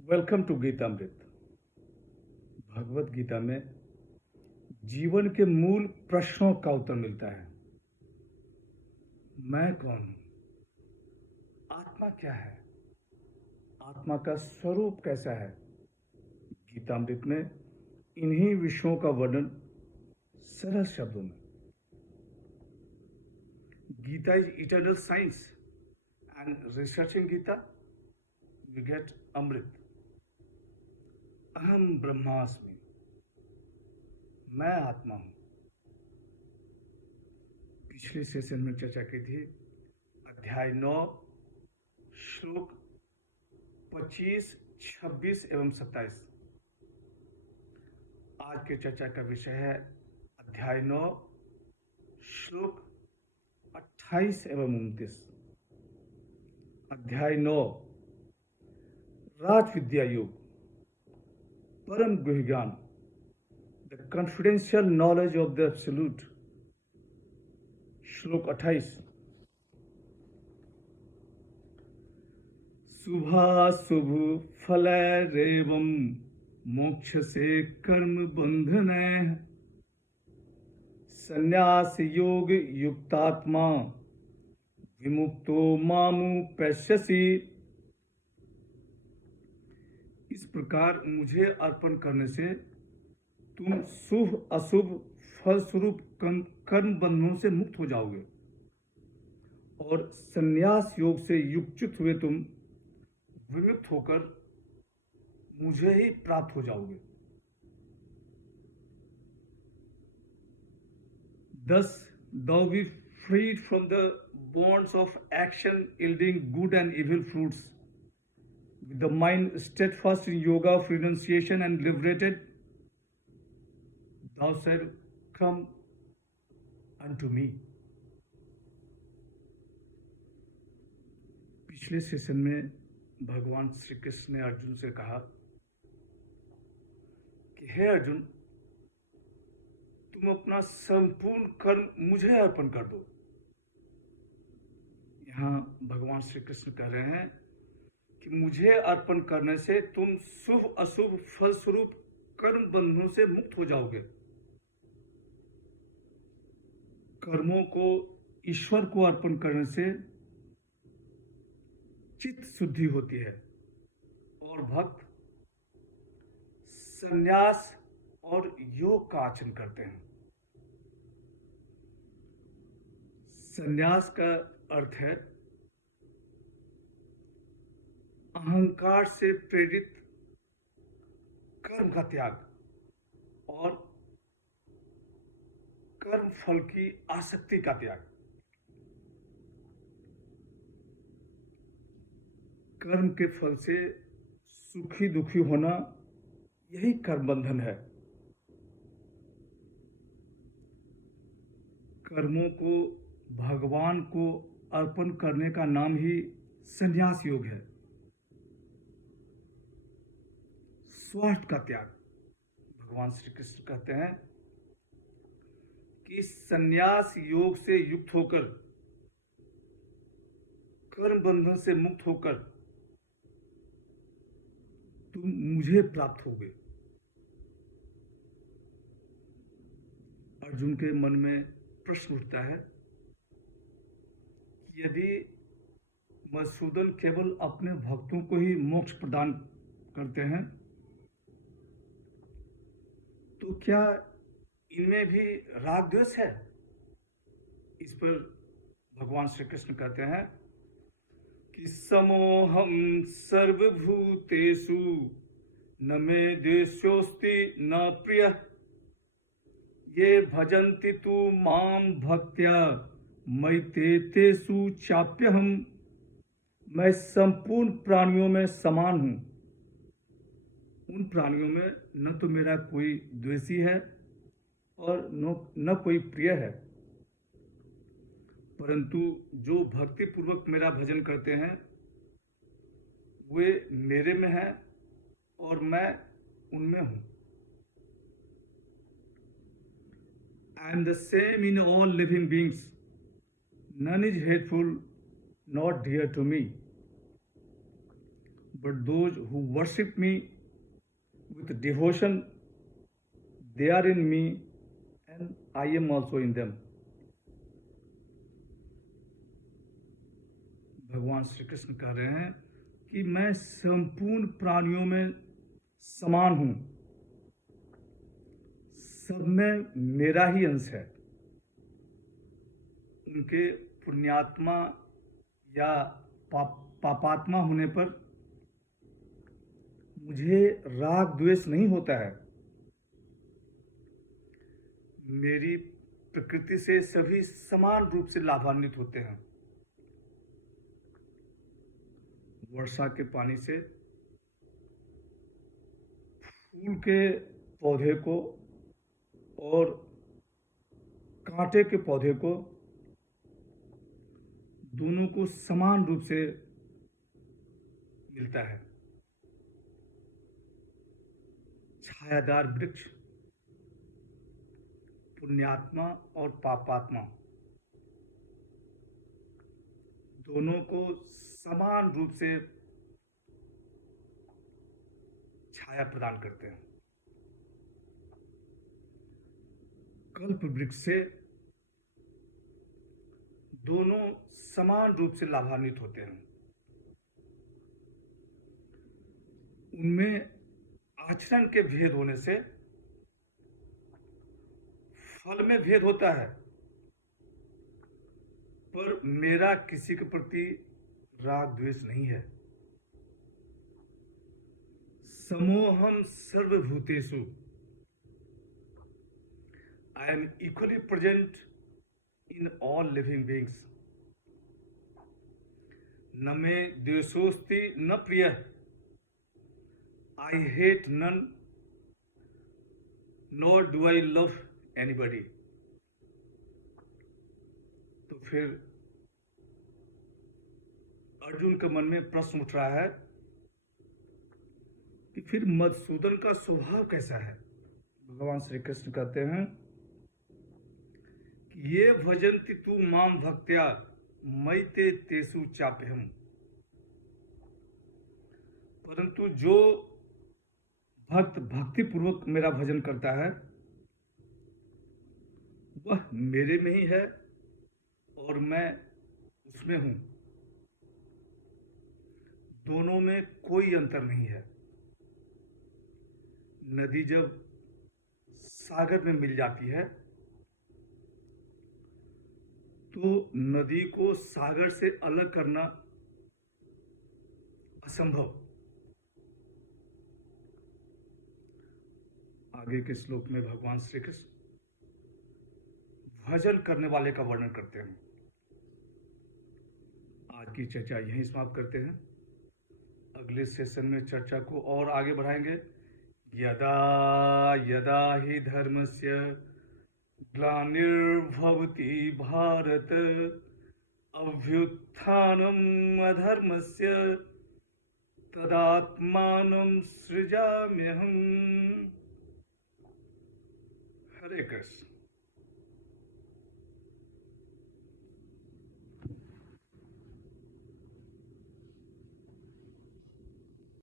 Welcome to Geetamrit. Bhagavad Gita में जीवन के मूल प्रश्नों का उत्तर मिलता है। मैं कौन हूं? आत्मा क्या है? आत्मा का स्वरूप कैसा है? गीतामृत में इन्हीं विषयों का वर्णन सरल शब्दों में। Gita is eternal science and researching Gita we get amrit. अहम ब्रह्मास्मि, मैं आत्मा हूं। पिछले सेशन में चर्चा की थी अध्याय 9 श्लोक 25, 26 एवं 27। आज के चर्चा का विषय है अध्याय 9 श्लोक 28 एवं 29। अध्याय 9 राज विद्या योग, परम गुह्य ज्ञान, the confidential knowledge of the absolute. श्लोक 28। शुभाशुभ फलैरेवं मोक्ष से कर्म बंधन, संन्यास योग युक्तात्मा विमुक्तो मामु पश्यसि। इस प्रकार मुझे अर्पण करने से तुम शुभ अशुभ फलस्वरूप कर्म बंधनों से मुक्त हो जाओगे और संन्यास योग से युक्तित हुए तुम विमुक्त होकर मुझे ही प्राप्त हो जाओगे। Thus thou be freed from the bonds of action yielding good and evil fruits, with the mind steadfast in yoga of renunciation and liberated, thou shalt come unto me. पिछले सेशन में भगवान श्री कृष्ण ने अर्जुन से कहा कि हे अर्जुन, तुम अपना संपूर्ण कर्म मुझे अर्पण कर दो। यहाँ भगवान श्री कृष्ण कह रहे हैं कि मुझे अर्पण करने से तुम शुभ अशुभ फलस्वरूप कर्म बंधनों से मुक्त हो जाओगे। कर्मों को ईश्वर को अर्पण करने से चित्त शुद्धि होती है और भक्त संन्यास और योग का आचरण करते हैं। संन्यास का अर्थ है अहंकार से प्रेरित कर्म का त्याग और कर्म फल की आसक्ति का त्याग। कर्म के फल से सुखी दुखी होना, यही कर्म बंधन है। कर्मों को भगवान को अर्पण करने का नाम ही संन्यास योग है, स्वार्थ का त्याग। भगवान श्री कृष्ण कहते हैं कि संन्यास योग से युक्त होकर, कर्म बंधन से मुक्त होकर तुम मुझे प्राप्त होगे। अर्जुन के मन में प्रश्न उठता है, यदि मधुसूदन केवल अपने भक्तों को ही मोक्ष प्रदान करते हैं तो क्या इनमें भी राग द्वेष है? इस पर भगवान श्री कृष्ण कहते हैं कि समोहम सर्वभूतेषु न मे द्वेषोऽस्ति न प्रिय, ये भजन्ति तु मां भक्त्या मयि तेषु चाप्यहम्। मैं संपूर्ण प्राणियों में समान हूं। उन प्राणियों में न तो मेरा कोई द्वेषी है और न कोई प्रिय है, परंतु जो भक्ति पूर्वक मेरा भजन करते हैं वे मेरे में हैं और मैं उनमें हूं। I am the same in all living beings. None is hateful, not dear to me. but those who worship me with devotion, they are in me and I am also in them. भगवान श्री कृष्ण कह रहे हैं कि मैं संपूर्ण प्राणियों में समान हूं, सब में मेरा ही अंश है। उनके पुण्यात्मा या पापात्मा होने पर मुझे राग द्वेष नहीं होता है। मेरी प्रकृति से सभी समान रूप से लाभान्वित होते हैं। वर्षा के पानी से फूल के पौधे को और कांटे के पौधे को, दोनों को समान रूप से मिलता है। छायादार वृक्ष पुण्यात्मा और पापात्मा दोनों को समान रूप से छाया प्रदान करते हैं। कल्प वृक्ष से दोनों समान रूप से लाभान्वित होते हैं। उनमें आचरण के भेद होने से फल में भेद होता है, पर मेरा किसी के प्रति राग द्वेष नहीं है। समोहम सर्वभूतेषु, I am equally present in all living beings. न मे द्वेषोस्ति न प्रियः, I hate none, nor do I love anybody. तो फिर अर्जुन के मन में प्रश्न उठ रहा है कि फिर मधुसूदन का स्वभाव कैसा है। भगवान श्री कृष्ण कहते हैं कि ये भजन्ति तू माम भक्त्या मैते तेसु चाप्यहम्, परंतु जो भक्त भक्ति पूर्वक मेरा भजन करता है वह मेरे में ही है और मैं उसमें हूं। दोनों में कोई अंतर नहीं है। नदी जब सागर में मिल जाती है तो नदी को सागर से अलग करना असंभव। आगे के श्लोक में भगवान श्री कृष्ण भजन करने वाले का वर्णन करते हैं। आज की चर्चा यहीं समाप्त करते हैं। अगले सेशन में चर्चा को और आगे बढ़ाएंगे। यदा यदा हि धर्मस्य ग्लानिर्भवति भारत अभ्युत्थानम् अधर्मस्य तदात्मानं सृजाम्यहम्। हरे कृष्ण।